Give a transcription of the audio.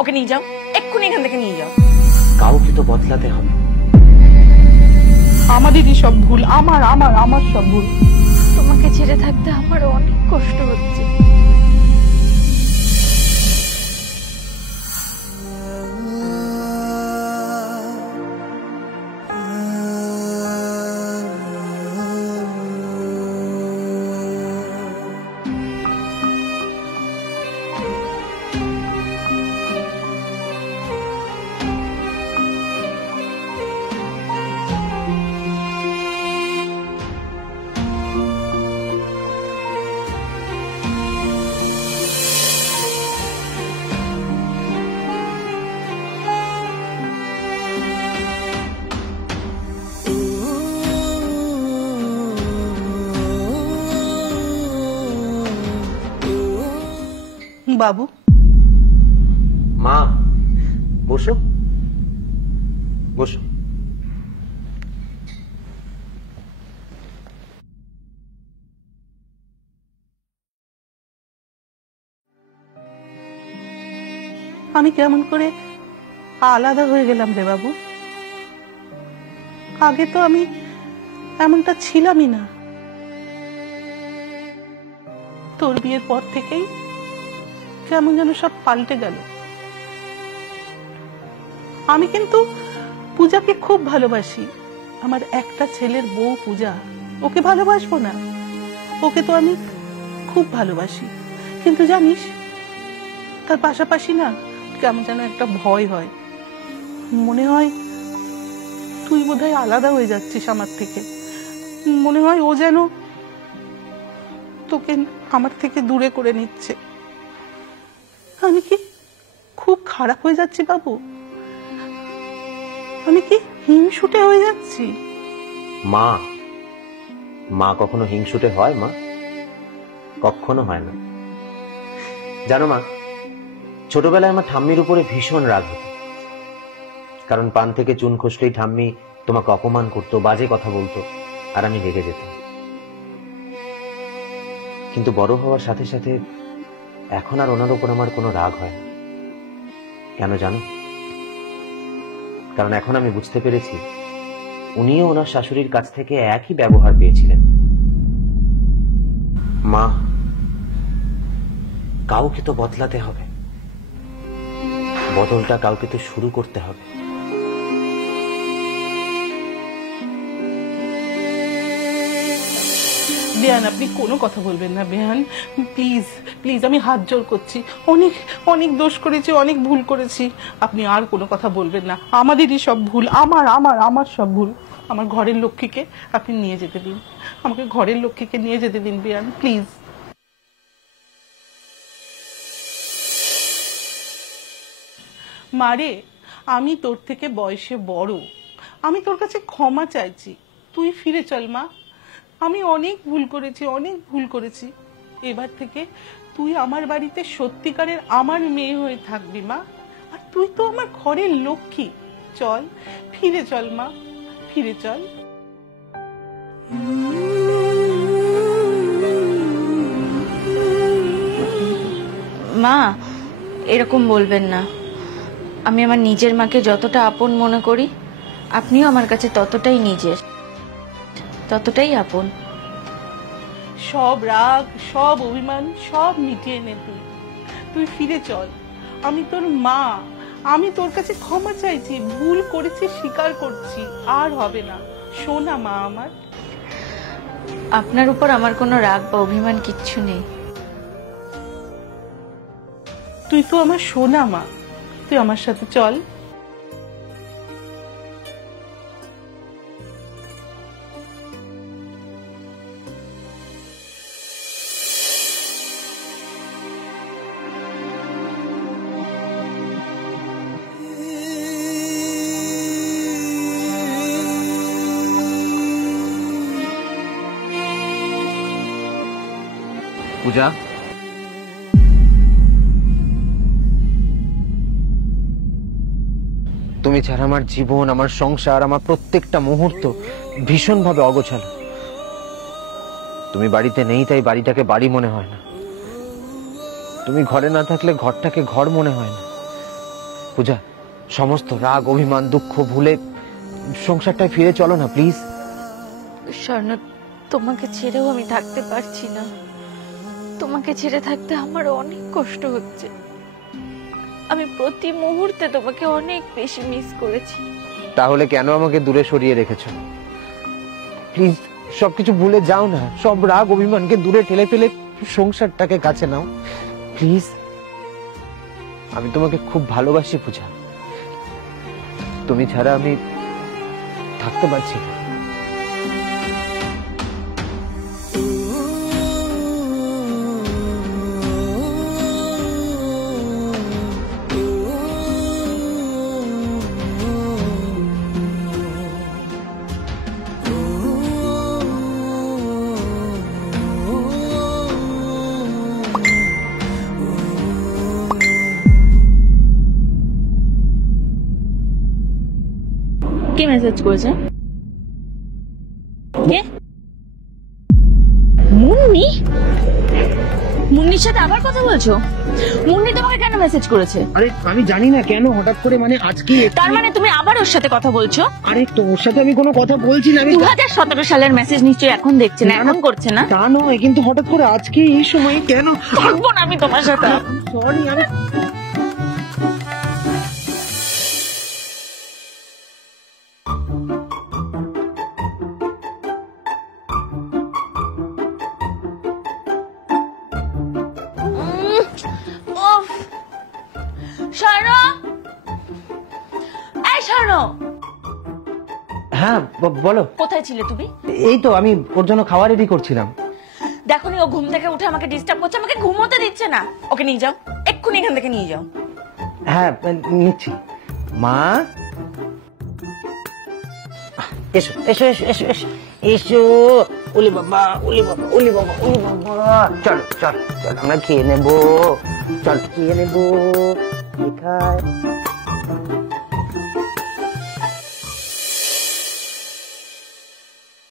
ওকে নিয়ে যাও, এক্ষুনি এখান থেকে নিয়ে যাও। কাউকে তো বদলাতে হবে। আমাদেরই সব ভুল, আমার আমার আমার সব ভুল। তোমাকে ছেড়ে থাকতে আমার অনেক কষ্ট হচ্ছে। বাবু, মা বসো বসো। আমি কেমন করে আলাদা হয়ে গেলাম রে বাবু। আগে তো আমি এমনটা ছিলামই না। তোর বিয়ের পর থেকেই কেমন যেন সব পাল্টে গেল। আমি কিন্তু পূজাকে খুব ভালোবাসি। আমার একটা ছেলের বউ পূজা, ওকে ভালোবাসবো না? ওকে তো আমি খুব ভালোবাসি, কিন্তু জানিস তার পাশাপাশি না কেমন যেন একটা ভয় হয়। মনে হয় তুই বোধহয় আলাদা হয়ে যাচ্ছিস আমার থেকে। মনে হয় ও যেন তোকে আমার থেকে দূরে করে নিচ্ছে। আমি কি খুব খারাপ হয়ে যাচ্ছি বাবু? আমি কি হিংসুটে হয়ে যাচ্ছি? মা, মা কখনো হিংসুটে হয়? মা কখনো হয় না। জানো মা, ছোটবেলায় আমার ঠাম্মির উপরে ভীষণ রাগ হতো, কারণ পান থেকে চুন খসলেই ঠাম্মি তোমাকে অপমান করতো, বাজে কথা বলতো, আর আমি রেগে যেতাম। কিন্তু বড় হওয়ার সাথে সাথে এখন আর ওনার উপর আমার কোনো রাগ হয় না। কেন জানো? কারণ এখন আমি বুঝতে পেরেছি উনিও ওনার শাশুড়ির কাছ থেকে একই ব্যবহার পেয়েছিলেন। মা, কাউকে তো বদলাতে হবে, বদলটা কাউকে তো শুরু করতে হবে। বেয়ান, আপনি কোনো কথা বলবেন না বেয়ান, প্লিজ প্লিজ, আমি হাত জোর করছি। অনেক অনেক দোষ করেছি, অনেক ভুল করেছি। আপনি আর কোনো কথা বলবেন না। আমাদেরই সব ভুল, আমার আমার আমার সব ভুল। আমার ঘরের লক্ষ্মীকে আপনি নিয়ে যেতে দিন, আমাকে ঘরের লক্ষ্মীকে নিয়ে যেতে দিন বেয়ান, প্লিজ। মারে, আমি তোর থেকে বয়সে বড়, আমি তোর কাছে ক্ষমা চাইছি। তুই ফিরে চল মা। আমি অনেক ভুল করেছি, অনেক ভুল করেছি। এবার থেকে তুই আমার বাড়িতে সত্যিকারের আমার মেয়ে হয়ে থাকবি মা। আর তুই তো আমার ঘরের লক্ষ্মী। চল, ফিরে চল মা, ফিরে চল। মা, এরকম বলবেন না। আমি আমার নিজের মাকে যতটা আপন মনে করি, আপনিও আমার কাছে ততটাই নিজের, ততটাই আপন। সব রাগ, সব অভিমান সব মিটিয়ে নে তুই। তুই ফিরে চল। আমি তোর মা, আমি তোর কাছে ক্ষমা চাইছি। ভুল করেছি, স্বীকার করছি, আর হবে না। শোনা মা আমার। আপনার উপর আমার কোনো রাগ বা অভিমান কিচ্ছু নেই। তুই তো আমার সোনা মা, তুই আমার সাথে চল। পূজা, তুমি ছাড়া আমার জীবন, আমার সংসার, আমার প্রত্যেকটা মুহূর্ত ভীষণভাবে অগোছালো। তুমি বাড়িতে নেই তাই বাড়িটাকে বাড়ি মনে হয় না, তুমি ঘরে না থাকলে ঘরটাকে ঘর মনে হয় না। পূজা, সমস্ত রাগ অভিমান দুঃখ ভুলে সংসারটায় ফিরে চলো না প্লিজ। স্বর্ণ, তোমাকে ছেড়েও আমি থাকতে পারছি না। তোমাকে ছেড়ে থাকতে আমার অনেক কষ্ট হচ্ছে। আমি প্রতি মুহূর্তে তোমাকে অনেক বেশি মিস করেছি। তাহলে কেন আমাকে দূরে সরিয়ে রেখেছো? প্লিজ সবকিছু ভুলে যাও না, সব রাগ অভিমানকে দূরে ঠেলে ফেলে সংসারটাকে কাছে নাও প্লিজ। আমি তোমাকে খুব ভালোবাসি পূজা, তুমি ছাড়া আমি থাকতে পারছি না। কে মেসেজ করেছে? কে? মুন্নি? মুন্নির সাথে আবার কথা বলছো? মুন্নি তোমাকে কেন মেসেজ করেছে? আরে আমি জানি না কেন হঠাৎ করে, মানে আজকে। তার মানে তুমি আবার ওর সাথে কথা বলছো? আরে তোর সাথে আমি কোনো কথা বলছি না। 2017 সালের মেসেজ নিশ্চয়ই এখন দেখছে না, এখন করছে না? তা নয়, কিন্তু হঠাৎ করে আজকে এই সময় কেন? থাকবো না আমি তোমার সাথে। সরি, আমি স্বর্ণ, এই স্বর্ণ, হ্যাঁ বলো। কোথায় ছিলে তুমি? এই তো আমি ওর জন্য খাবার রেডি করছিলাম। দেখোনি ও ঘুম থেকে উঠে আমাকে ডিস্টার্ব করছে, আমাকে ঘুমোতে দিচ্ছে না। ওকে নিয়ে যাও, এক্ষুনি এখান থেকে নিয়ে যাও। হ্যাঁ নিচ্ছি। মা এসো এসো এসো এসো এসো এসো। ওলি বাবা, ওলি বাবা, ওলি বাবা, ওলি বাবা। চলো চল চল, আমরা খেয়ে নেবো। চল খেয়ে নেবো। খায়